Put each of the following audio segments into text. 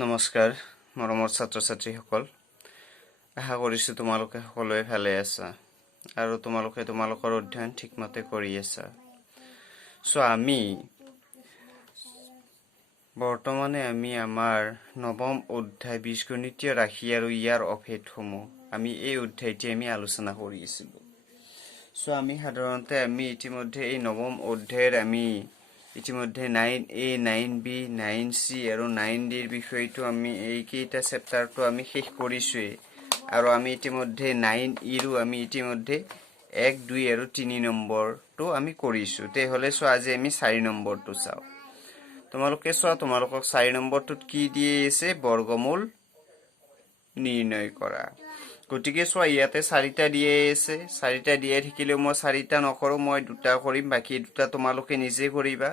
নমস্কাৰ মৰমৰ ছাত্ৰ-ছাত্ৰীসকল আশা কৰিছো তোমালোকে সকলোৱে ভালে আছা আৰু তোমালোকে তোমালোকৰ অধ্যয়ন ঠিকমতে কৰি আছা সো আমি বৰ্তমানে আমাৰ নৱম অধ্যায় বীজগণিতীয় ৰাশি আৰু ইয়াৰ অভেদসমূহ আমি এই অধ্যায়টি আলোচনা কৰি আছিলো সো আমি সাধাৰণতে ইতিমধ্যে এই নৱম অধ্যায়ৰ ইতিমধ্যে 9A 9B 9C আৰু 9D ৰ বিষয়টো এই কেইটা চেপ্টাৰটো শেষ কৰিছোৱে আৰু ইতিমধ্যে 9E ৰো ইতিমধ্যে 1 2 আৰু 3 নম্বৰটো কৰিছো তে হলে সো আজি 4 নম্বৰটো চাও তোমালোকে তোমালোকক 4 নম্বৰটোত কি দিয়ে আছে বৰ্গমূল নিৰ্ণয় কৰা গতিকে ইয়াতে 4টা দিয়ে আছে 4টা দিয়ে থাকিলে মই 4টা নকৰো মই দুটা কৰিম বাকি দুটা তোমালোকে নিজে কৰিবা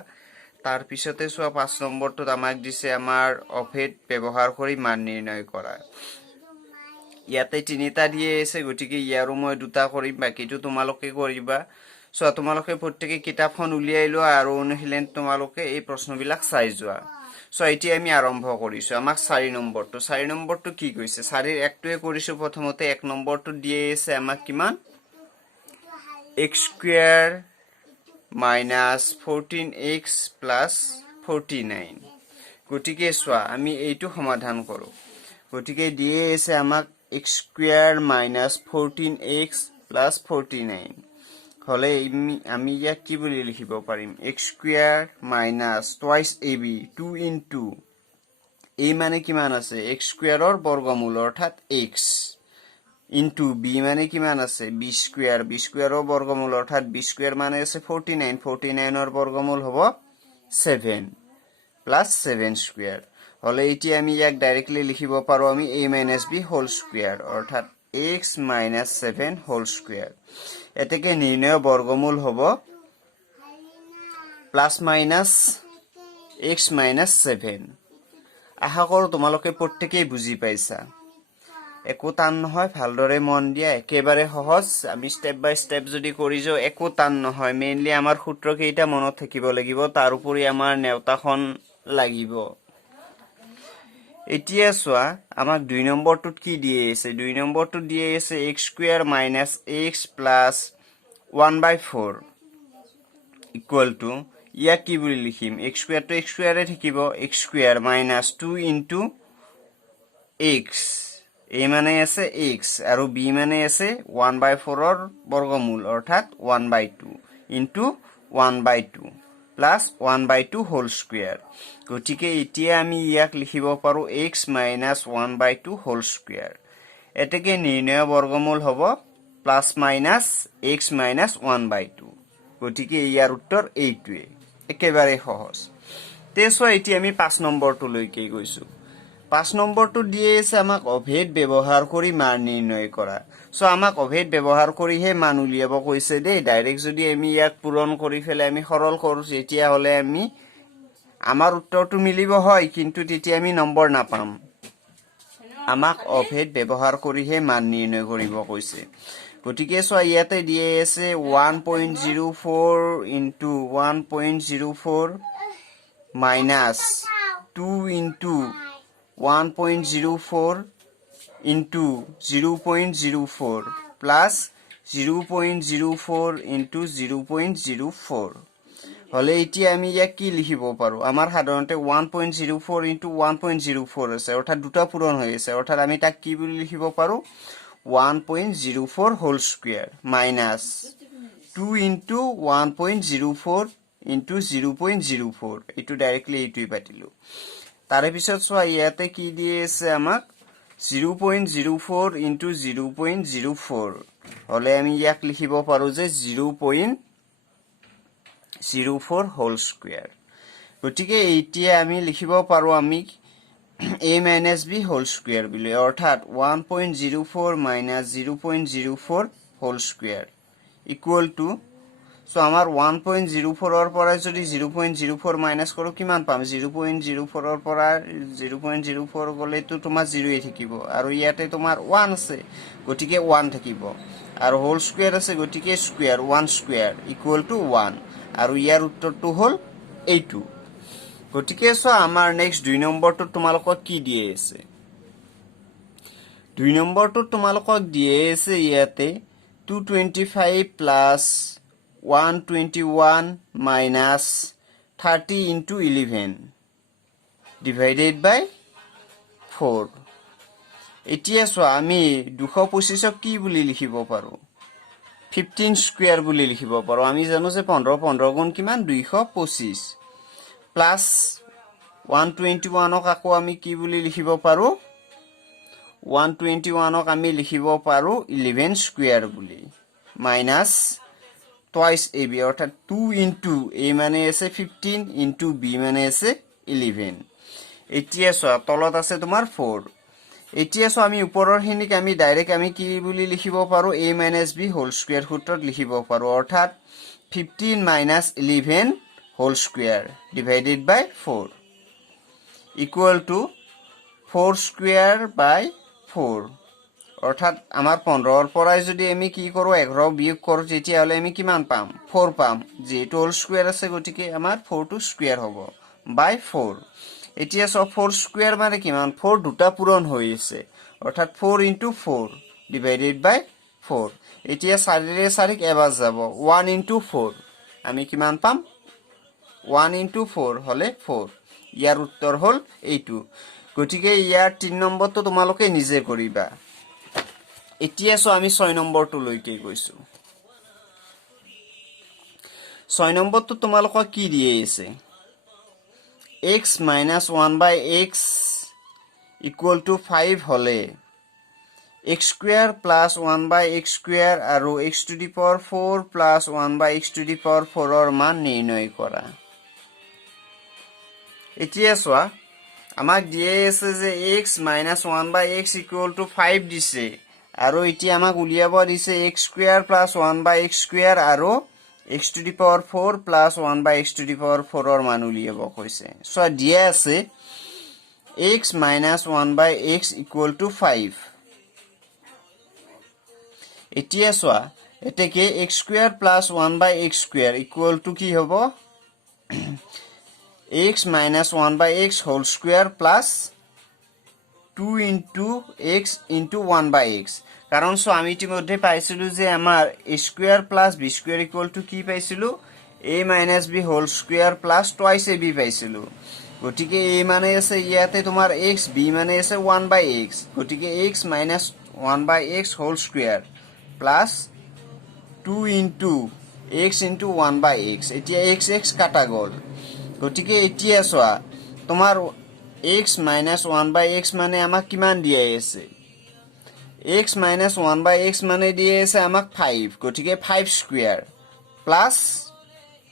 তাৰ পিছতে 5 নম্বৰটোত আমাক দিছে আমাৰ অভেদ ব্যৱহাৰ কৰি মান নিৰ্ণয় কৰা ইয়াতে 3টা দিয়ে আছে গতিকে ইয়াৰো মই দুটা কৰিম বাকিটো তোমালোকে কৰিবা তোমালোকে প্ৰত্যেককে কিতাপখন উলিয়াই লোৱা আৰু অনুশীলন তোমালোকে এই প্ৰশ্নবিলাক চাই যোৱা এতিয়া আমি আৰম্ভ কৰিছো আমাক 4 নম্বৰটো কি কৈছে 4 ৰ একটোৱে কৰিছো প্ৰথমতে 1 নম্বৰটো দিয়ে আছে আমাক কিমান x square minus 14x plus 49 গতিকে আমি এইটো সমাধান কৰো গতিকে দিয়ে আছে আমাক x square minus 14x plus 49 হলে আমি ইয়াক কি বুলি লিখিব পাৰিম x square minus twice ab 2 into a মানে কিমান আছে x স্কয়াৰৰ বৰ্গমূল অৰ্থাৎ x into b মানে কিমান আছে b স্কয়াৰৰ বৰ্গমূল অৰ্থাৎ b স্কয়াৰ মানে আছে 49 ৰ বৰ্গমূল হ'ব 7 plus 7 স্কয়াৰ হলে এতিয়া আমি ইয়াক ডাইৰেক্টলি লিখিব পাৰো a - b হোল স্কয়াৰ অৰ্থাৎ x - 7 হোল স্কয়াৰ এতেকে নিৰ্ণয় বৰ্গমূল হ'ব প্লাস মাইনাস x - 7 আশা কৰো তোমালোকে প্ৰত্যেকই বুজি পাইছা একো টান নহয় ভালদৰে মন দিয়া একেবাৰে সহজ আমি স্টেপ বাই স্টেপ যদি কৰি যাও একো টান নহয় মেইনলি আমাৰ সূত্ৰ কেইটা মনত থাকিব লাগিব তাৰ উপৰি আমাৰ নেওতাখন লাগিব এতিয়া আমাক 2 নম্বৰটোত কি দিয়ে আছে 2 নম্বৰটোত দিয়ে আছে x square minus x plus 1/4 equal to ইয়াক কি বুলি লিখিম x স্কয়াৰ তো x স্কয়াৰে থাকিব x square minus 2 into x a মানে আছে x আৰু b মানে আছে 1/4 ৰ বৰ্গমূল অৰ্থাৎ 1/2 into 1/2 plus 1/2 হোল স্কয়াৰ গতিকে এতিয়া আমি ইয়াক লিখিব পাৰো x minus 1/2 হোল স্কয়াৰ এতেকে নিৰ্ণয় বৰ্গমূল হ'ব প্লাস মাইনাস x minus 1/2 গতিকে ইয়াৰ উত্তৰ এইটোৱে একেবাৰে সহজ তে এতিয়া আমি 5 নম্বৰটো লৈকে গৈছো 5 নম্বৰটো দিয়ে আছে আমাক অভেদ ব্যৱহাৰ কৰি মান নিৰ্ণয় কৰা আমাক অভেদ ব্যৱহাৰ কৰিহে মান উলিয়াব কৈছে দেই ডাইৰেক্ট যদি আমি ইয়াক পূৰণ কৰি ফেলে আমি সৰল কৰো তেতিয়া হলে আমাৰ উত্তৰটো মিলিব হয় কিন্তু তেতিয়া আমি নম্বৰ নাপাম আমাক অভেদ ব্যৱহাৰ কৰিহে মান নিৰ্ণয় কৰিব কৈছে গতিকে ইয়াতে দিয়ে আছে 1.04 into 1.04 minus 2 into 1.04 into 0.04 plus 0.04 into 0.04 হলে এতিয়া আমি ইয়াক কি লিখিব পাৰো আমাৰ সাধাৰণতে 1.04 into 1.04 আছে অৰ্থাৎ দুটা পূৰণ হৈ আছে অৰ্থাৎ আমি তাক কি বুলি লিখিব পাৰো 1.04 whole square minus 2 into 1.04 into 0.04 এটো ডাইৰেক্টলি এইটোই পাতিলো তাৰে পিছত ইয়াতে কি দিয়ে আছে আমাক 0.04 into 0.04 হলে আমি ইয়াক লিখিব পাৰো যে 0.04 হোল স্কয়াৰ গতিকে এতিয়া আমি লিখিব পাৰো a minus b whole square বুলি অৰ্থাৎ 1.04 minus 0.04 whole square equal to আমাৰ 1.04 ৰ পৰা যদি 0.04 মাইনাস কৰো কিমান পাম 0.04 ৰ পৰা 0.04 গলে তো তোমাৰ 0 এ থাকিব আৰু ইয়াতে তোমাৰ 1 আছে গতিকে 1 থাকিব আৰু হোল স্কয়াৰ আছে গতিকে স্কয়াৰ 1 স্কয়াৰ ইকুৱেল টু 1 আৰু ইয়াৰ উত্তৰটো হল এইটো গতিকে চোৱা আমাৰ নেক্সট 2 নম্বৰটো তোমালোকক কি দিয়ে আছে 2 নম্বৰটো তোমালোকক দিয়ে আছে ইয়াতে 225 plus 121 minus 30 into 11 divided by 4 এতিয়া চোৱা আমি 225 কি বুলি লিখিব পাৰো 15 স্কয়াৰ বুলি লিখিব পাৰো আমি জানো যে 15 15 গুণ কিমান 225 প্লাস 121 ক আকৌ আমি কি বুলি লিখিব পাৰো 121 ক আমি লিখিব পাৰো 11 স্কয়াৰ বুলি মাইনাস twice ab অৰ্থাৎ 2 into a মানে আছে 15 into b মানে আছে 11 এতিয়া চোৱা তলত আছে তোমাৰ 4 এতিয়া চোৱা আমি ওপৰৰ হিনিক আমি ডাইৰেক্ট আমি কি বুলি লিখিব পাৰো a - b হোল স্কয়াৰ সূত্ৰত লিখিব পাৰো অৰ্থাৎ 15 - 11 whole square divided by 4 equal to 4 square by 4 অৰ্থাৎ আমাৰ 15 ৰ পৰাই যদি আমি কি কৰো 11 বিয়োগ কৰো তেতিয়া হলে আমি কিমান পাম 4 পাম যেটো হোল স্কয়াৰ আছে গতিকে আমাৰ 4 টো স্কয়াৰ হ'ব বাই 4 এতিয়া সব 4 স্কয়াৰ মানে কিমান 4 দুটা পূৰণ হৈ আছে অৰ্থাৎ 4 into 4 divided by 4 এতিয়া 4 ৰে 4 ক এবাৰ যাব 1 into 4 আমি কিমান পাম 1 into 4 হলে 4 ইয়াৰ উত্তৰ হল এইটো গতিকে ইয়াৰ 3 নম্বৰটো তোমালোকে নিজে কৰিবা এতিয়া সো আমি 6 নম্বৰটো লৈকে গৈছো 6 নম্বৰটো তোমালোকক কি দিয়ে আছে x minus 1 by x equal to 5 হলে x square plus 1 by x square আৰু x to the power 4 plus 1 by x to the power 4 ৰ মান নিৰ্ণয় কৰা এতিয়া চোৱা আমাক দিয়ে আছে যে x minus 1 by x equal to 5 দিছে আৰু এতিয়া আমাক উলিয়াব দিছে x square plus 1 by x square আৰু x to the power 4 plus 1 by x to the power 4 ৰ মান উলিয়াব কৈছে সো দিয়া আছে x minus 1 by x equal to 5 এতিয়া চোৱা এতেকে x square plus 1 by x square equal to কি হ'ব x minus 1 by x whole square plus 2 into x into 1 by x কাৰণ সো আমি ইতিমধ্যে পাইছিলো যে আমাৰ a square plus b square equal to কি পাইছিলো a minus b whole square plus twice ab পাইছিলো গতিকে a মানে আছে ইয়াতে তোমাৰ x b মানে আছে 1 by x গতিকে x minus 1 by x whole square plus 2 into x into 1 by x এতিয়া x x কাটা গল গতিকে এতিয়া চোৱা তোমাৰ x minus 1 by x মানে আমাক কিমান দিয়া আছে x minus 1 by x মানে দিয়া আছে আমাক 5 গতিকে 5 স্কয়াৰ প্লাস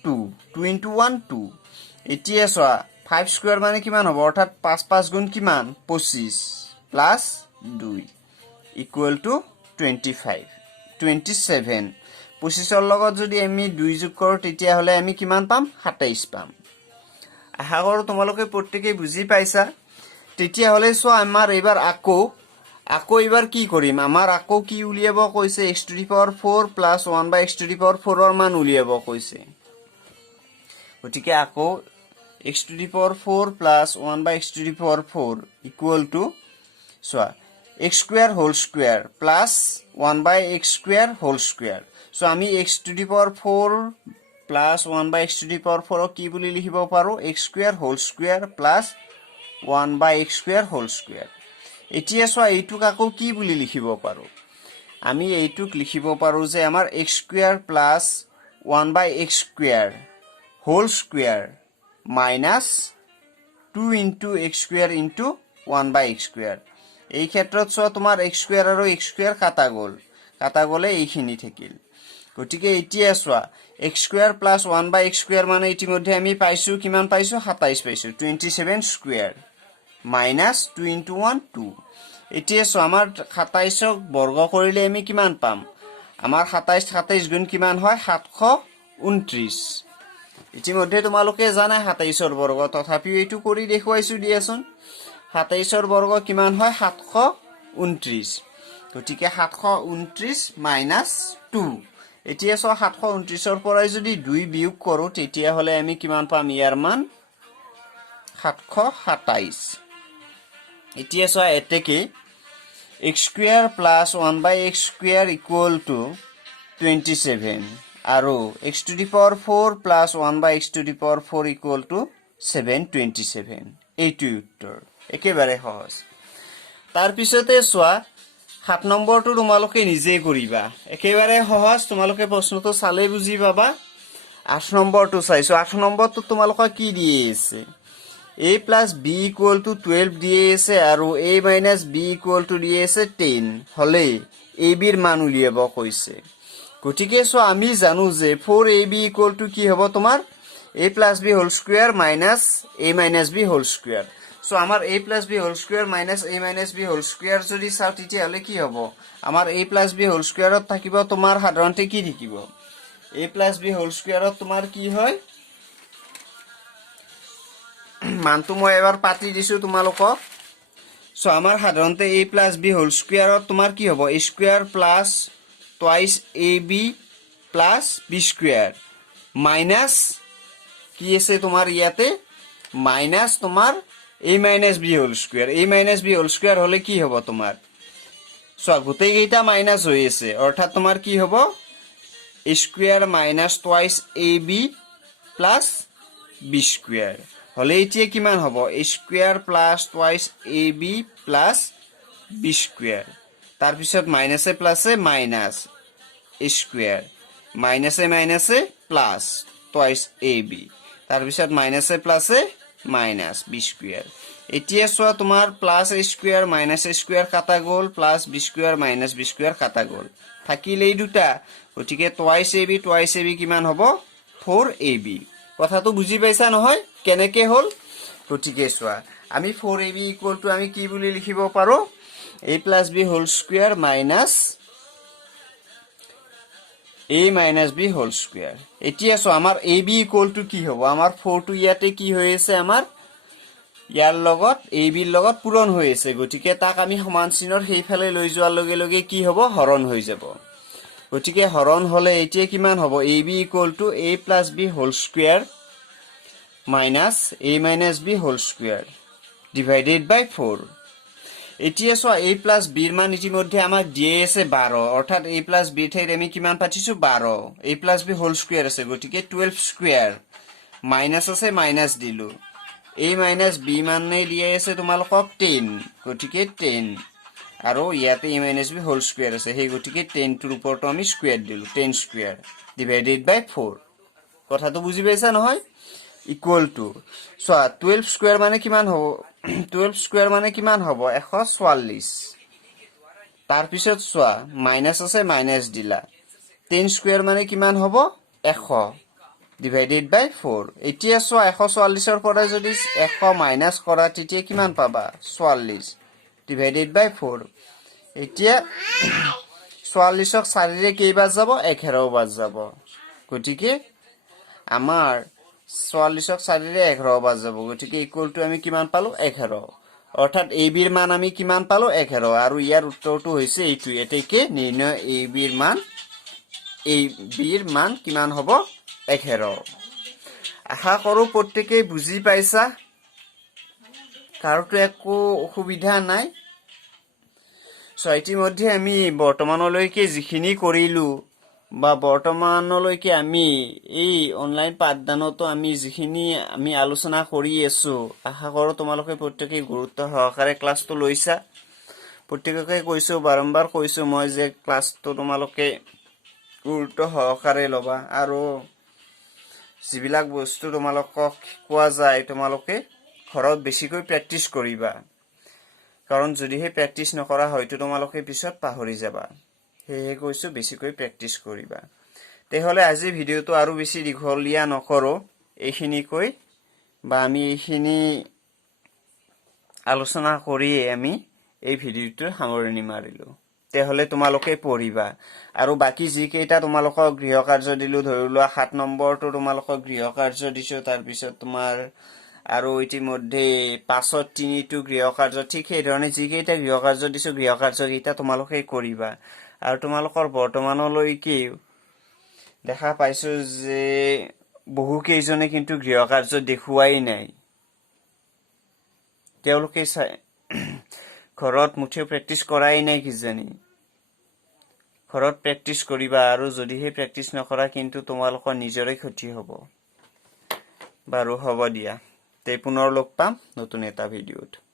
2 2 into 1 2 এতিয়া চোৱা 5 স্কয়াৰ মানে কিমান হ'ব অৰ্থাৎ 5 5 গুণ কিমান 25 প্লাস 2 ইকুৱেল টু 25 27 25 ৰ লগত যদি আমি 2 যোগ কৰো তেতিয়া হলে আমি কিমান পাম 27 পাম আশা কৰো তোমালোকে প্ৰত্যেকই বুজি পাইছা তেতিয়া হলে সো আমাৰ এবাৰ আকৌ এবাৰ কি কৰিম আমাৰ আকৌ কি উলিয়াব কৈছে x to the power 4 plus 1 by x to the power 4 ৰ মান উলিয়াব কৈছে গতিকে আকৌ x to the power 4 plus 1 by x to the power 4 equal to so x square whole square plus 1 by x square whole square so আমি x to the power 4 plus 1 by x to the power 4 কি বুলি লিখিব পাৰো x square whole square plus 1 by x square whole square এতিয়া so এইটুক আকৌ কি বুলি লিখিব পাৰো আমি এইটুক লিখিব পাৰো যে আমাৰ x square plus 1 by x square whole square minus 2 into x square into 1 by x square এই ক্ষেত্ৰত সো তোমাৰ x square আৰু x square কাটা গলে এইখিনি থাকিল গতিকে এতিয়া চোৱা x square plus 1 by x square মানে ইতিমধ্যে আমি পাইছো কিমান পাইছো 27 পাইছো 27 স্কয়াৰ minus 2 into 1 2 এতিয়া চোৱা আমাৰ 27 ক বৰ্গ কৰিলে আমি কিমান পাম আমাৰ 27 গুণ কিমান হয় 729 ইতিমধ্যে তোমালোকে জানা 27 ৰ বৰ্গ তথাপি এইটো কৰি দেখুৱাইছো দিয়াচোন 27 ৰ বৰ্গ কিমান হয় 729 গতিকে 729 minus 2 এতিয়া সো 729 ৰ পৰাই যদি 2 বিয়োগ কৰো তেতিয়া হলে আমি কিমান পাম ইয়াৰ মান 727 এতিয়া চোৱা এতেকে x square plus 1 by x square equal to 27 আৰু x to the power 4 plus 1 by x to the power 4 equal to 727 এইটো উত্তৰ একেবাৰে সহজ তাৰ পিছতে চোৱা 7 নম্বৰটো তোমালোকে নিজে কৰিবা একেবাৰে সহজ তোমালোকে প্ৰশ্নটো চালে বুজি পাবা 8 নম্বৰটো চাইছো 8 নম্বৰটো তোমালোকক কি দিয়ে আছে a plus b equal to 12 দিয়ে আছে আৰু a minus b equal to দিয়ে আছে 10 হলে ab ৰ মান উলিয়াব কৈছে গতিকে সো আমি জানো যে 4ab equal to কি হ'ব তোমাৰ a plus b whole square minus a minus b whole square so আমাৰ a plus b whole square minus a minus b whole square যদি চাও তেতিয়া হলে কি হ'ব আমাৰ a plus b whole square ত থাকিব তোমাৰ সাধাৰণতে কি থাকিব a plus b whole square ত তোমাৰ কি হয় মানটো মই এবাৰ পাতি দিছো তোমালোকক সো আমাৰ সাধাৰণতে a plus b whole square ত তোমাৰ কি হ'ব a square plus twice ab plus b square minus কি আছে তোমাৰ ইয়াতে minus তোমাৰ a minus b whole square a minus b whole square হলে কি হ'ব তোমাৰ সো গোটেই কেইটা মাইনাস হৈ আছে অৰ্থাৎ তোমাৰ কি হ'ব a square minus twice ab plus b square হলে এতিয়া কিমান হ'ব a square plus twice ab plus b square তাৰ পিছত মাইনাসে প্লাসে মাইনাস a square মাইনাসে প্লাস twice ab তাৰ পিছত মাইনাসে প্লাসে মাইনাস b square এতিয়া সোয়া তোমাৰ plus a square minus a square কাটা গল plus b square minus b square কাটা গল থাকিলে দুটা গতিকে twice ab কিমান হ'ব 4ab কথাটো বুজি পাইছা নহয় কেনেকে হল গতিকে সোয়া আমি 4ab equal to আমি কি বুলি লিখিব পাৰো a plus b whole square minus a minus b whole square এতিয়া সো আমাৰ ab equal to কি হ'ব আমাৰ 4 টো ইয়াতে কি হৈ আছে আমাৰ ইয়াৰ লগত ab ৰ লগত পূৰণ হৈ আছে গতিকে তাক আমি সমান চিনৰ হেইফালে লৈ যোৱাৰ লগে লগে কি হ'ব হৰণ হৈ যাব গতিকে হৰণ হলে এতিয়া কিমান হ'ব ab equal to a plus b whole square minus a minus b whole square divided by 4 এতিয়া সো a plus b ৰ মান ইতিমধ্যে আমাক দিয়ে আছে 12 অৰ্থাৎ a plus b ঠাইত আমি কিমান পাতিছো 12 a plus b whole square আছে গতিকে 12 square মাইনাস আছে minus Dilu a minus b মানে দিয়ে আছে তোমালোকক 10 গতিকে 10 আৰু ইয়াতে a minus b whole square আছে সেই গতিকে 10 টোৰ ওপৰত আমি square Dilu 10 square divided by 4 কথাটো বুজি পাইছা নহয় equal to so 12 square মানে কিমান হ'ব 12 square মানে কিমান হ'ব 144 তাৰ পিছত সোয়া মাইনাস আছে মাইনাস দিলা 10 square মানে কিমান হ'ব 100 divided by 4 এতিয়া সোয়া 144 ৰ পৰা যদি 100 মাইনাস কৰা তেতিয়া কিমান পাবা 44 divided by 4 এতিয়া 44ক 4 ৰে কেইবাৰ যাব 11 বাৰ যাব গতিকে আমাৰ 44ক 4 ৰে 11 বাৰ যাব গতিকে ইকুয়াল টু আমি কিমান পালো 11 অৰ্থাৎ ab ৰ মান আমি কিমান পালো 11 আৰু ইয়াৰ উত্তৰটো হৈছে এইটো এতেকে নিৰ্ণয় ab ৰ মান কিমান হ'ব 11 আশা কৰো প্ৰত্যেকই বুজি পাইছা কাৰোটো একো অসুবিধা নাই সো ইতিমধ্যে আমি বৰ্তমানলৈকে যিখিনি কৰিলো বা বৰ্তমানলৈকে আমি এই অনলাইন পাঠদানতো আমি যিখিনি আমি আলোচনা কৰি আছো আশা কৰো তোমালোকে প্ৰত্যেকই গুৰুত্ব সহকাৰে ক্লাছটো লৈছা প্ৰত্যেককে কৈছো বাৰম্বাৰ কৈছো মই যে ক্লাছটো তোমালোকে গুৰুত্ব সহকাৰে লবা আৰু যিবিলাক বস্তু তোমালোকক কোৱা যায় তোমালোকে ঘৰত বেছিকৈ প্ৰেক্টিস কৰিবা কাৰণ যদিহে প্ৰেক্টিস নকৰা হয়তো তোমালোকে পিছত পাহৰি যাবা হেহে কৈছো বেছিকৈ প্ৰেক্টিস কৰিবা তেহলে আজি ভিডিওটো আৰু বেছি দীঘলীয়া নকৰো এইখিনি কৈ বা আমি এইখিনি আলোচনা কৰি আমি এই ভিডিওটো সামৰণি মাৰিলো তেহলে তোমালোকে পঢ়িবা আৰু বাকি যি কেইটা তোমালোকক গৃহ কাৰ্য দিলো ধৰিলোৱা 7 নম্বৰটো তোমালোকক গৃহ কাৰ্য দিছো তাৰ পিছত তোমাৰ আৰু ইতিমধ্যে 5ত 3টো গৃহ কাৰ্য ঠিক এই ধৰণে যি কেইটা গৃহ কাৰ্য দিছো গৃহ কাৰ্য কেইটা তোমালোকে কৰিবা আৰু তোমালোকৰ বৰ্তমানলৈকে দেখা পাইছো যে বহু কেইজনে কিন্তু গৃহ কাৰ্য দেখুৱাই নাই তেওঁলোকে ঘৰত মুঠেও প্ৰেক্টিচ কৰাই নাই কিজানি ঘৰত প্ৰেক্টিচ কৰিবা আৰু যদিহে প্ৰেক্টিচ নকৰা কিন্তু তোমালোকৰ নিজৰে ক্ষতি হ'ব বাৰু হ'ব দিয়া তে পুনৰ লগ পাম নতুন এটা ভিডিঅ'ত